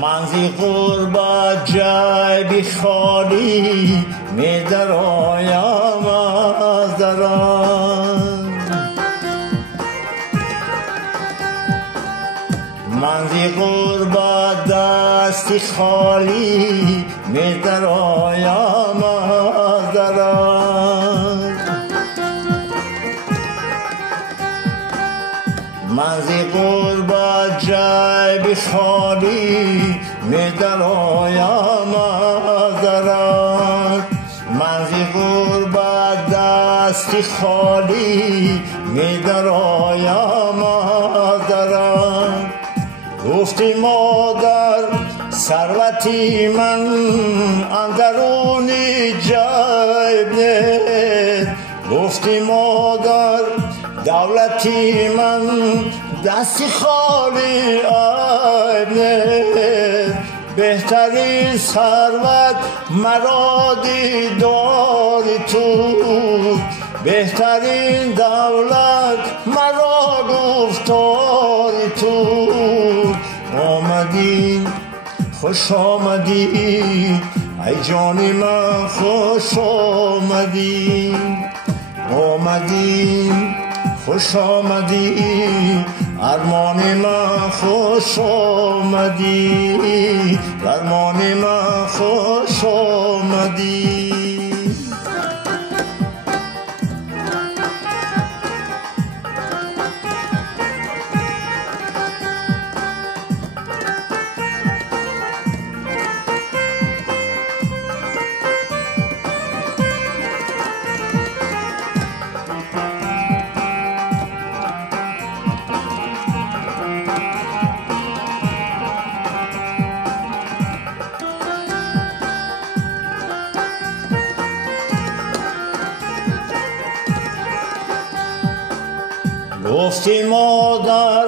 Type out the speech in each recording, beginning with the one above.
منزی غربت جای بی خالی می درایم از درم. منزی غربت دستی خالی می درایم از درم. منزی غربت جای بی خالی می درایم از درم. منزی غربت دستی خالی می درایم از درم. گفتی مادر ثروتی من اندرونی جیب نیست. گفتی مادر دولتی من دستی خالی عیب نیست. بهترین ثروت مرا دیداری تو، بهترین دولت مرا گفتاری تو. آمدی خوش آمدی ای جانی من خوش آمدی. آمدی خوش آمدی ارمان من خوش آمدی. ارمان من خوش آمدی. گفتی مادر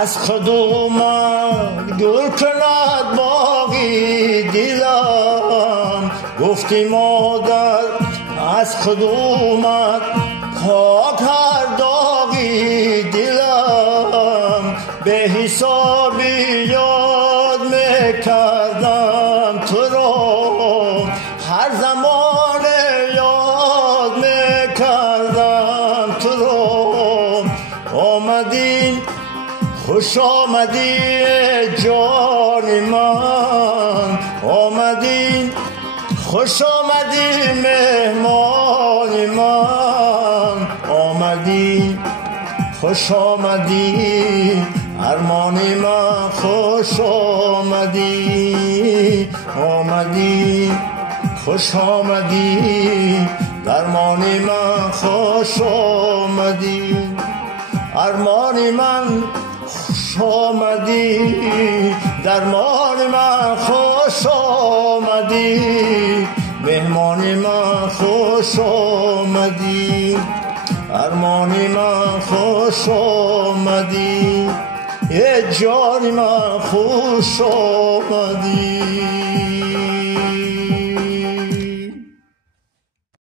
از خود اومد گل کند باغی دیدم. گفتی مادر از خود اومد پاک هر داغی دیدم. به حسابی یاد میکردم تو را، هر زمان یاد میکردم تو را. آمدی خوش آمدی جان من. آمدی خوش آمدی مهمان من. آمدی خوش آمدی ارمان من خوش آمدی. آمدی خوش آمدی درمان من خوش آمدی. ارمان من خوش آمدی درمان من خوش آمدی. مهمان من خوش آمدی ارمان من خوش آمدی. ای جان من خوش آمدی.